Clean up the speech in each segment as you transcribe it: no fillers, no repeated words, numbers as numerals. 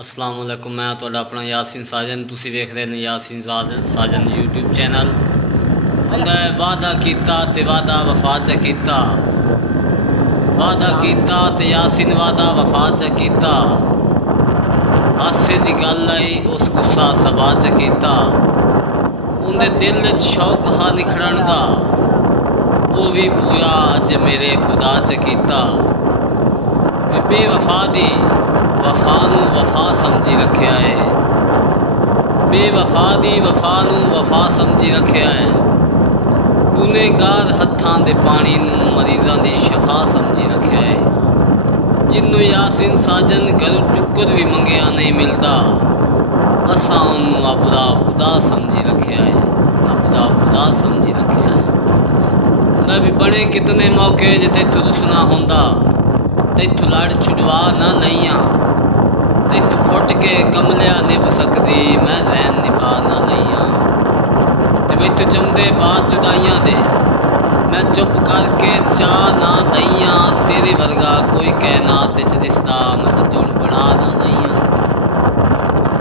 अस्सलाम वालेकुम। मैं तुहाडा अपना यासीन साजन, तुसीं वेख रहे हैं यासीन साजन यूट्यूब चैनल। हुंदा है वादा कीता ते वादा वफा च कीता, वादा कीता ते यासीन वादा वफा च कीता। हासे दी गल आई उस गुस्सा सबा च कीता। उंदे दिल च शौक हा निखड़न दा, वो भी पूरा अज मेरे खुदा च कीता। बेवफा दी वफा नूं वफा समझी रखिया है, बेवफा दी वफा नूं वफा समझी रखिया है। गुनेगार हत्थां दे पानी नूं मरीज़ां दी शफा समझी रखिया है। जिन्नू यासीन साजन घरों टुक्कर भी मंगिया नहीं मिलता, असां उन्नू अपना खुदा समझी रखिया है, अपना खुदा समझी रखिया है। नबी बने कितने मौके जे तैथों रुसना होंदा, तैथों लड़ छुड़वा ना लईयां। तैथों फुट के कमलिया निभ सकदी, मैं जैन निभा ना लईयां। ते मैथों चमदे बाद जुदाइयां दे, मैं चुप करके चाह ना लईयां। तेरे वर्गा कोई कैनात च दिसदा, मैं सज्जों बना ना लईयां।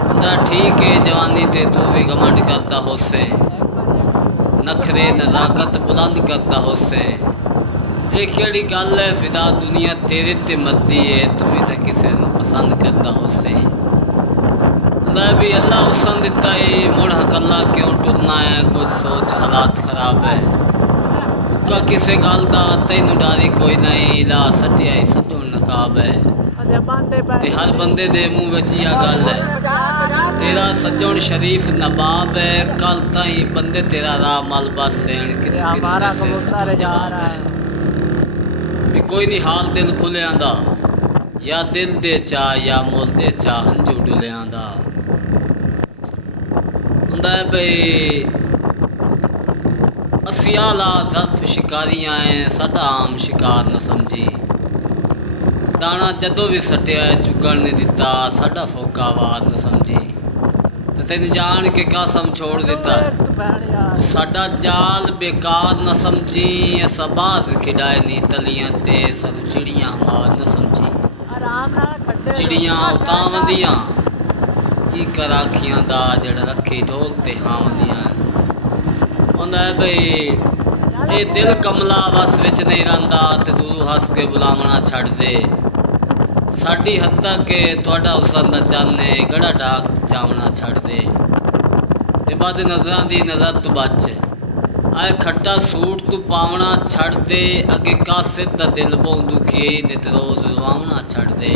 हुंदा ठीक है जवानी ते तू भी घमंड करदा होसे, नखरे नज़ाकत बुलंद करदा होसे। ये केड़ी गल है फिदा दुनिया तेरे ते मरदी है, तू भी तो किसी नूं पसंद करदा होसे। हुंदा भी अल्लाह हुसन दिता है, मुड़ हकल्ला क्यों टुरना है। कुछ सोच हालात खराब है, हुक्का किसे गल दा तैनूं डारी कोई नहीं। ला सटिया ही सज्जों नकाब है, ते हर बंदे दे मूँह विच इह गल है। तेरा सज्जों शरीफ नवाब है, कल ताईं बंदे तेरा राह मल बस सेण किन्नू किन्नू दसे सज्जों जवाब है। भी कोई नहीं हाल दिल खुलियां दा, या दिल दे चा या मुल दे चा हंझू डुलियां दा। हुंदा है बई असी आला ज़र्फ शिकारियां हैं, साडा आम शिकार न समझी। दाना जदों भी सटिया चुगण नहीं दिता, साडा फोका वार न समझी। ते तैनूं जान के कसम छोड़ दिता है, साडा जाल बेकार न समझी। असा बाज खिडाए नी तलियां ते सानू चिड़ियां मार न समझी। चिड़ियां उतां वंदियां की कर आखियां दा, जेड़ा रखे ढोल ते हावंदियां। हुंदा है बई ये दिल कमला वस विच नहीं रहिंदा, ते दूरों हस के बुलावना छड़ दे। साडी हद तक तुहाडा हुसन दा चाने गड़ा डाक चावना छड़ दे। ते बद नज़रां दी नज़र तू बच, आए खट्टा सूट तू पावना छड़ दे। अगे कासिद दा दिल बहु दुखी, नित रोज़ रवावना छड़ दे।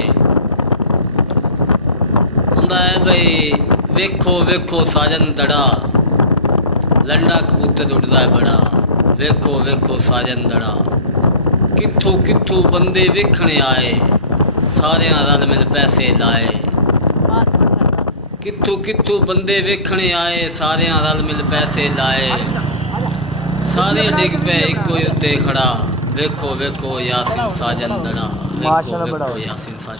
हुंदा है बई वेखो वेखो साजन दड़ा, लंडा कबूतर उड़दा है बड़ा। वेखो वेखो साजन दड़ा, कित्थों कित्थों बंदे वेखने आए, सारियां रल मिल पैसे लाए। कित्थों कित्थों बंदे वेखने आए, सारियां रल मिल पैसे लाए। सारे डिग पे इको उत्ते खड़ा, वेखो वेखो यासीन साजन दड़ा, वेखो वेखो यासीन साजन।